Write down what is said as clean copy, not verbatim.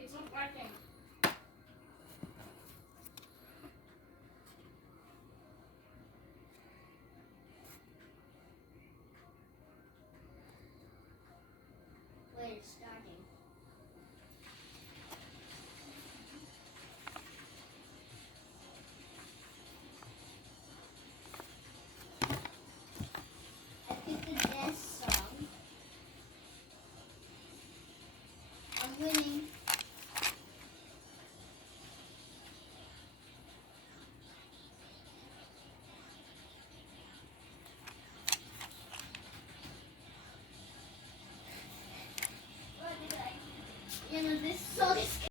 It's not working. Wait, it's starting. I picked the best song. I'm winning. You know, this song is